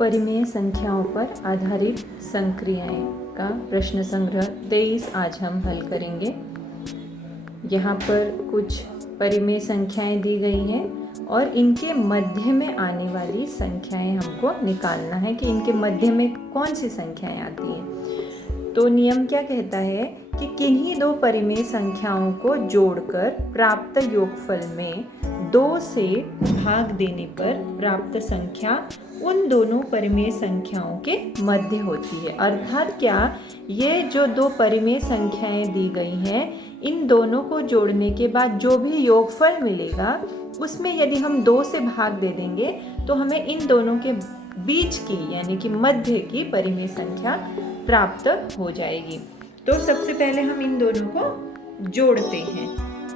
परिमेय संख्याओं पर आधारित संक्रियाएं का प्रश्न संग्रह 23 आज हम हल करेंगे। यहाँ पर कुछ परिमेय संख्याएं दी गई हैं और इनके मध्य में आने वाली संख्याएं हमको निकालना है कि इनके मध्य में कौन सी संख्याएं आती हैं। तो नियम क्या कहता है कि किन्हीं दो परिमेय संख्याओं को जोड़कर प्राप्त योगफल में 2 से भाग देने पर प्राप्त संख्या उन दोनों परिमेय संख्याओं के मध्य होती है। अर्थात क्या, ये जो दो परिमेय संख्याएं दी गई हैं, इन दोनों को जोड़ने के बाद जो भी योगफल मिलेगा उसमें यदि हम 2 से भाग दे देंगे तो हमें इन दोनों के बीच की यानी कि मध्य की परिमेय संख्या प्राप्त हो जाएगी। तो सबसे पहले हम इन दोनों को जोड़ते हैं।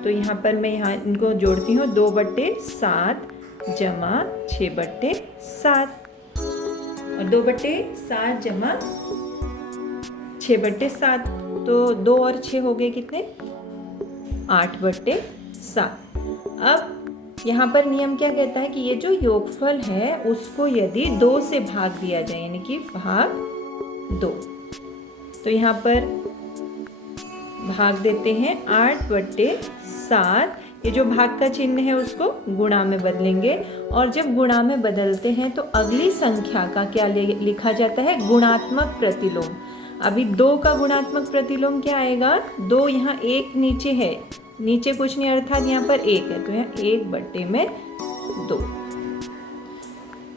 तो यहाँ पर मैं इनको जोड़ती हूँ। 2/7 जमा 6/7 और 2/7 जमा 6/7, तो 2 और 6 हो गए कितने, 8/7। अब यहाँ पर नियम क्या कहता है कि ये जो योगफल है उसको यदि 2 से भाग दिया जाए यानी कि भाग 2, तो यहाँ पर भाग देते हैं 8/7। ये जो भाग का चिन्ह है उसको गुणा में बदलेंगे और जब गुणा में बदलते हैं तो अगली संख्या का क्या लिखा जाता है, गुणात्मक प्रतिलोम। अभी 2 का गुणात्मक प्रतिलोम क्या आएगा, 2 यहाँ 1 नीचे है, नीचे कुछ नहीं अर्थात यहाँ पर 1 है, तो यहाँ 1/2।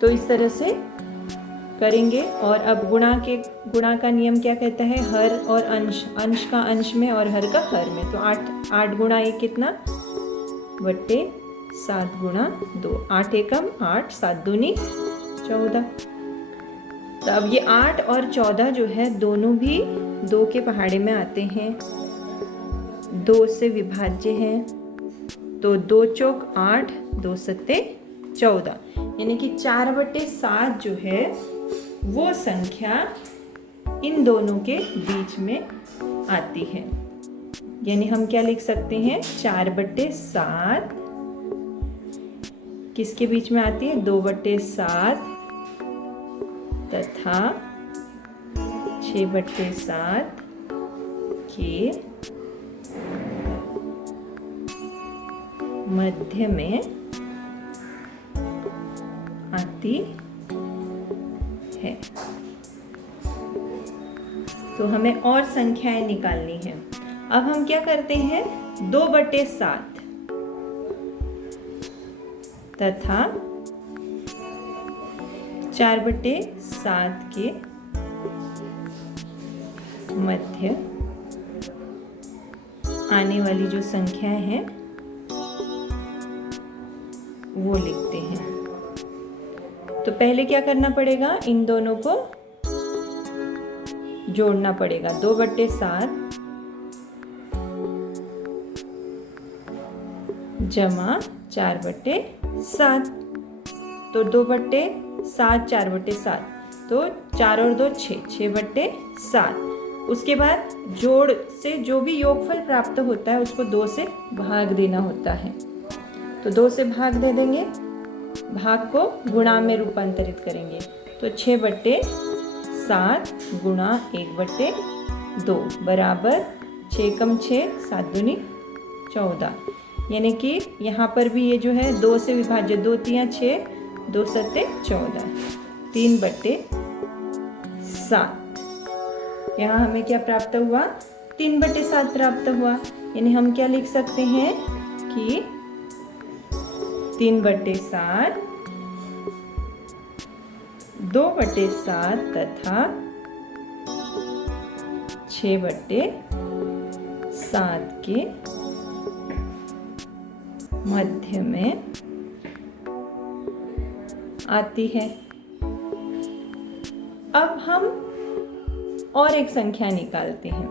तो इस तरह से करेंगे। और अब गुणा का नियम क्या कहता है, हर और अंश, अंश का अंश में और हर का हर में। तो 8 गुणा 1 कितना, 7 गुणा 2, 8 एकम 8, 7 दूनी 14। तो अब ये 8 और 14 जो है दोनों भी 2 के पहाड़े में आते हैं, 2 से विभाज्य हैं। तो 2 चौक 8, 2 सत्ते 14, यानी कि 4/7 जो है वो संख्या इन दोनों के बीच में आती है। यानी हम क्या लिख सकते हैं, 4/7 किसके बीच में आती है, 2/7 तथा 6/7 के मध्य में आती है। तो हमें और संख्याएं निकालनी है। अब हम क्या करते हैं, 2/7 तथा 4/7 के मध्य आने वाली जो संख्याएं हैं वो लिखते हैं। तो पहले क्या करना पड़ेगा, इन दोनों को जोड़ना पड़ेगा। 2/7 जमा 4/7, तो 2/7 4/7, तो 4 और 2 6, 6/7। उसके बाद जोड़ से जो भी योगफल प्राप्त होता है उसको 2 से भाग देना होता है। तो 2 से भाग दे देंगे, भाग को गुणा में रूपांतरित करेंगे। तो 6/7 गुणा 1/2 बराबर 6 कम 6, 7 दूनी 14। यानी कि यहाँ पर भी ये जो है 2 से विभाज्य, 2 तियां 6, 2 सत्ते 14, 3/7। यहाँ हमें क्या प्राप्त हुआ, 3/7 प्राप्त हुआ। यानी हम क्या लिख सकते हैं कि 3/7, 2/7 तथा 6/7 के मध्य में आती है। अब हम और एक संख्या निकालते हैं।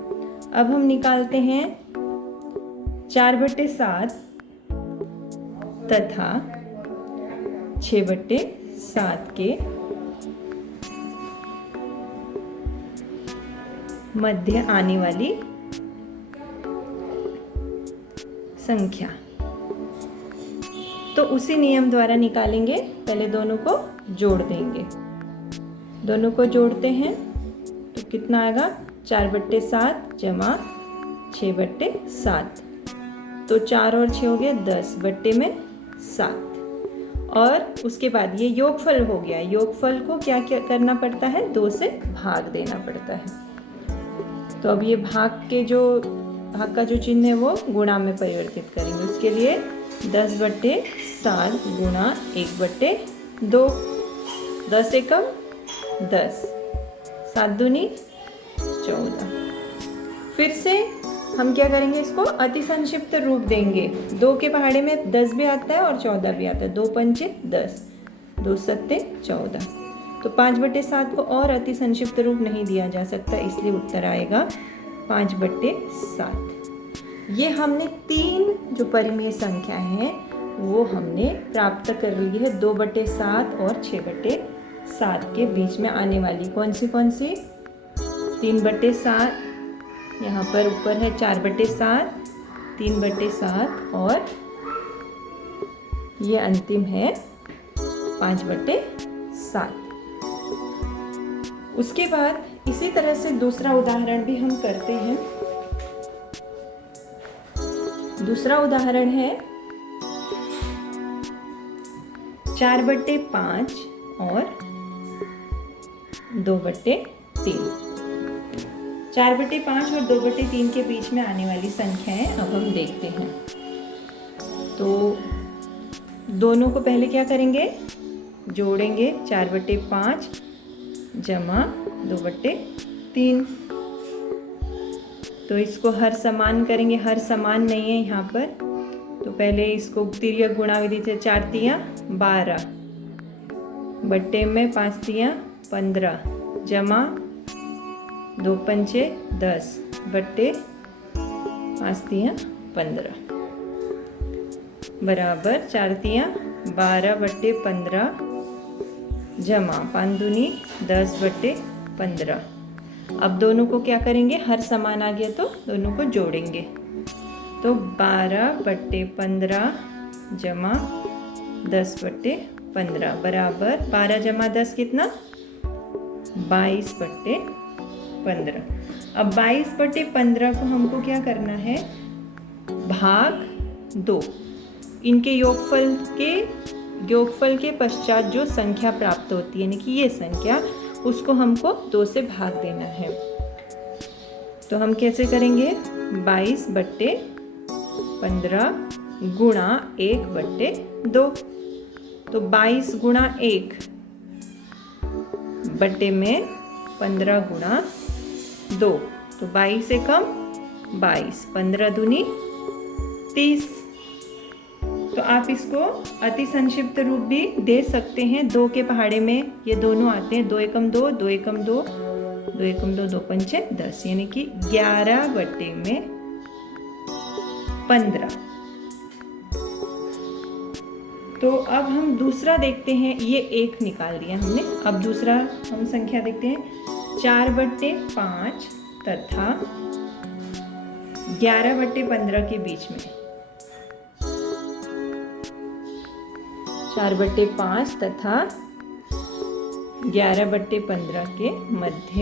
अब हम निकालते हैं 4/7 तथा 6/7 के मध्य आने वाली संख्या। तो उसी नियम द्वारा निकालेंगे। पहले दोनों को जोड़ देंगे। दोनों को जोड़ते हैं तो कितना आएगा, 4/7 जमा 6/7, तो 4 और 6 हो गया 10/7। और उसके बाद ये योगफल हो गया। योगफल को क्या क्या करना पड़ता है, 2 से भाग देना पड़ता है। तो अब ये भाग का जो चिन्ह है वो गुणा में परिवर्तित करेंगे। उसके लिए 10/7 गुणा 1/2, 10 एकम 10, 7 दूनी 14। फिर से हम क्या करेंगे, इसको अति संक्षिप्त रूप देंगे। 2 के पहाड़े में 10 भी आता है और 14 भी आता है। 2 पंचे 10, 2 सत्ते 14। तो 5/7 को और अति संक्षिप्त रूप नहीं दिया जा सकता, इसलिए उत्तर आएगा 5/7। ये हमने 3 जो परिमेय संख्या हैं वो हमने प्राप्त कर ली है। 2/7 और 6/7 के बीच में आने वाली कौन सी 3/7, यहाँ पर ऊपर है 4/7, 3/7 और ये अंतिम है 5/7। उसके बाद इसी तरह से दूसरा उदाहरण भी हम करते हैं। दूसरा उदाहरण है 4/5 और 2/3। 4/5 और 2/3 के बीच में आने वाली संख्याएं अब हम देखते हैं। तो दोनों को पहले क्या करेंगे, जोड़ेंगे। 4/5 जमा 2/3, तो इसको हर समान करेंगे। हर समान नहीं है यहाँ पर, तो पहले इसको तिर्यक गुणा विधि से 4 तियां 12, बट्टे में 5 तियां 15, जमा 2 पंचे 10, बट्टे 5 तियां 15, बराबर 4 तियां 12/15, जमा 5 दूनी 10/15। अब दोनों को क्या करेंगे, हर समान आ गया तो दोनों को जोड़ेंगे। तो 12/15 जमा 10/15 बराबर 12 जमा 10 कितना, 22/15। अब 22/15 को हमको क्या करना है, भाग 2। इनके योगफल के पश्चात जो संख्या प्राप्त होती है, यानी कि ये संख्या, उसको हमको 2 से भाग देना है। तो हम कैसे करेंगे, 22/15 गुणा 1/2। तो 22 गुणा 1 बट्टे में 15 गुणा 2, तो 22 एकम 22, 15 दूनी 30। तो आप इसको अति संक्षिप्त रूप भी दे सकते हैं। 2 के पहाड़े में ये दोनों आते हैं, 2 एकम 2, 2 एकम 2, 2 एकम 2, 2 पंचे 10, यानी कि 11/15। तो अब हम दूसरा देखते हैं, ये 1 निकाल दिया हमने। अब दूसरा हम संख्या देखते हैं, 4/5 तथा 11/15 के बीच में। 4/5 तथा 11/15 के मध्य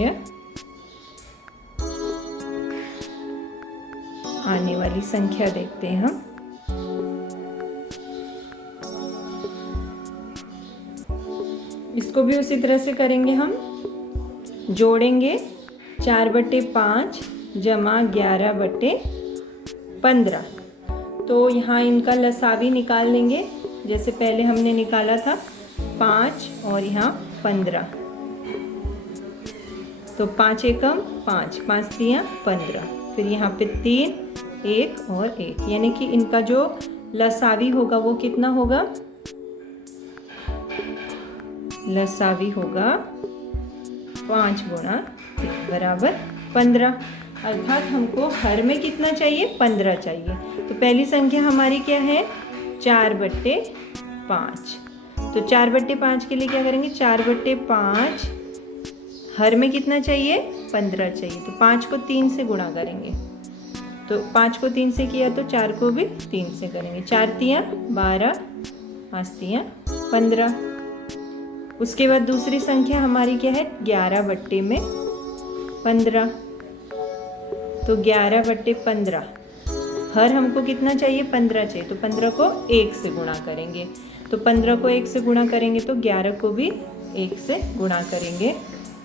आने वाली संख्या देखते हैं हम। इसको भी उसी तरह से करेंगे हम, जोड़ेंगे। 4/5 जमा 11/15, तो यहाँ इनका लसावी निकाल लेंगे, जैसे पहले हमने निकाला था 5 और यहाँ 15। तो 5 एकम 5, 5 तियां 15, फिर यहाँ पे 3, 1 और 1, यानी कि इनका जो लसावी होगा वो कितना होगा, लसावी होगा 5 गुणा 3 बराबर 15। अर्थात हमको हर में कितना चाहिए, 15 चाहिए। तो पहली संख्या हमारी क्या है, 4/5। तो 4/5 के लिए क्या करेंगे, 4/5 हर में कितना चाहिए, 15 चाहिए। तो 5 को 3 से गुणा करेंगे। तो 5 को 3 से किया तो 4 को भी 3 से करेंगे। 4 तियां 12, 5 तियां 15। उसके बाद दूसरी संख्या हमारी क्या है, 11/15। तो 11/15, हर हमको कितना चाहिए, 15 चाहिए, तो 15 को 1 से गुणा करेंगे। तो 15 को 1 से गुणा करेंगे तो 11 को भी 1 से गुणा करेंगे।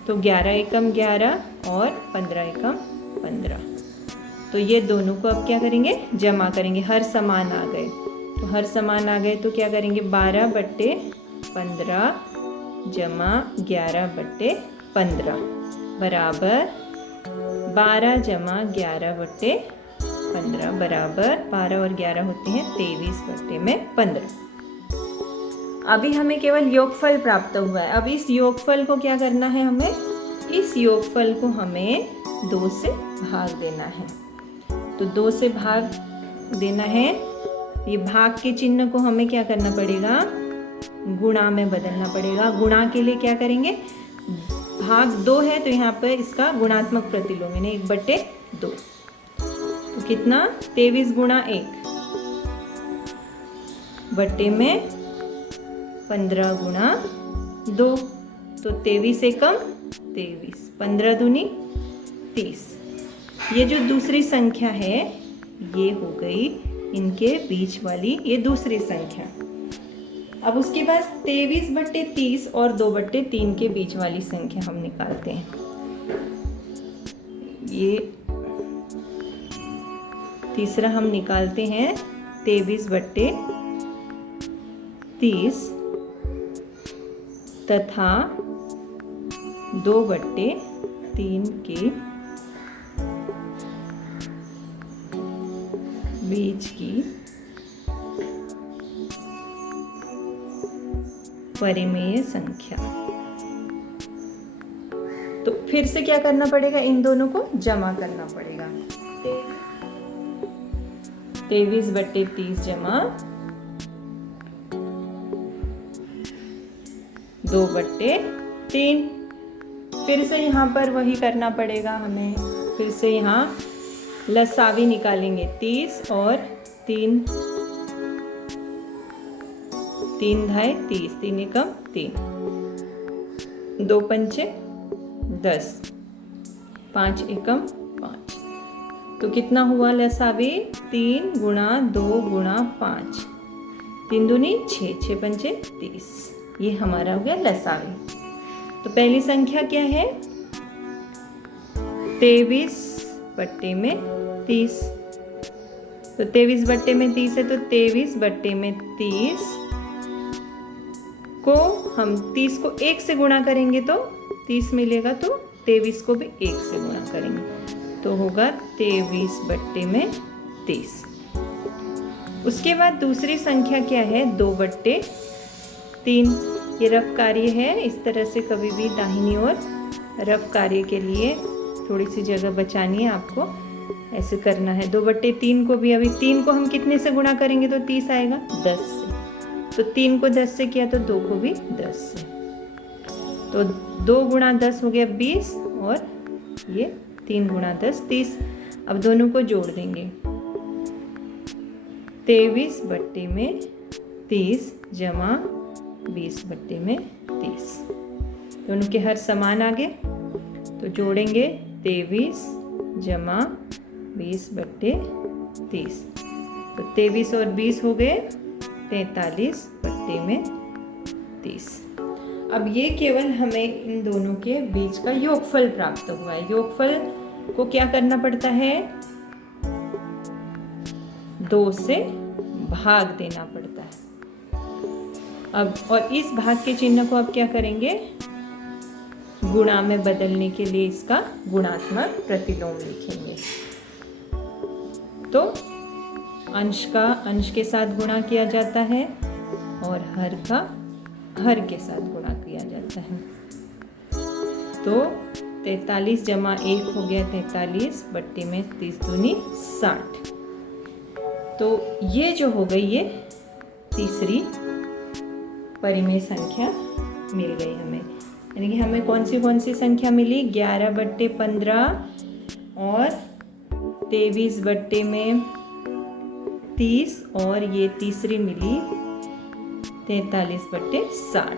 तो 11 एकम 11 और 15 एकम 15। तो ये दोनों को अब क्या करेंगे, जमा करेंगे। हर समान आ गए, तो हर समान आ गए तो क्या करेंगे, 12/15 जमा 11/15 बराबर 12 जमा 11/15 बराबर 12 और 11 होते हैं 23/15। अभी हमें केवल योगफल प्राप्त हुआ है। अब इस योगफल को क्या करना है, हमें इस योगफल को हमें 2 से भाग देना है। तो 2 से भाग देना है। ये भाग के चिन्ह को हमें क्या करना पड़ेगा, गुणा में बदलना पड़ेगा। गुणा के लिए क्या करेंगे, भाग 2 है तो यहाँ पर इसका गुणात्मक प्रतिलोम यानी 1/2। तो कितना, 23 गुणा 1 बट्टे में 15 गुणा 2। तो 23 एकम 23, 15 दूनी 30। ये जो दूसरी संख्या है ये हो गई इनके बीच वाली ये दूसरी संख्या। अब उसके बाद 23/30 और 2/3 के बीच वाली संख्या हम निकालते हैं। ये तीसरा हम निकालते हैं 23/30 तथा 2/3 के बीच की परिमेय संख्या। तो फिर से क्या करना पड़ेगा, इन दोनों को जमा करना पड़ेगा। 23/30 जमा 2/3। फिर से यहाँ पर वही करना पड़ेगा हमें। फिर से यहाँ लसावी निकालेंगे 30 और 3 धाई 30, 3 एकम 3, 2 पंचे 10, 5 एकम 5। तो कितना हुआ लसावी, 3 गुणा 2 गुणा 5, 3 दूनी 6, 6 पंचे 30। ये हमारा हो गया लसावी। तो पहली संख्या क्या है, 23/30। तो 23/30 है तो 23/30 को हम 30 को 1 से गुणा करेंगे तो 30 मिलेगा। तो 23 को भी 1 से गुणा करेंगे तो होगा 23/30। उसके बाद दूसरी संख्या क्या है, 2/3। ये रफ कार्य है। इस तरह से कभी भी दाहिनी ओर रफ कार्य के लिए थोड़ी सी जगह बचानी है आपको, ऐसे करना है। 2/3 को भी, अभी 3 को हम कितने से गुणा करेंगे तो 30 आएगा, 10 से। तो 3 को 10 से किया तो 2 को भी 10 से। तो 2 गुणा 10 हो गया 20 और ये 3 गुणा 10 30। अब दोनों को जोड़ देंगे, 23/30 जमा 20/30। दोनों के हर समान आ गए तो जोड़ेंगे 23 जमा 20/30। तो 23 और 20 हो गए 43/30। अब ये केवल हमें इन दोनों के बीच का योगफल प्राप्त हुआ है। योगफल को क्या करना पड़ता है, 2 से भाग देना पड़ता है। अब और इस भाग के चिन्ह को अब क्या करेंगे, गुणा में बदलने के लिए इसका गुणात्मक प्रतिलोम लिखेंगे। तो अंश का अंश के साथ गुणा किया जाता है और हर का हर के साथ गुणा किया जाता है। तो 43 जमा 1 हो गया 43 बट्टे में 30 दूनी 60। तो ये जो हो गई ये तीसरी परिमेय संख्या मिल गई हमें। यानी कि हमें कौन सी संख्या मिली, 11/15 और 23/30 और ये तीसरी मिली 43/60।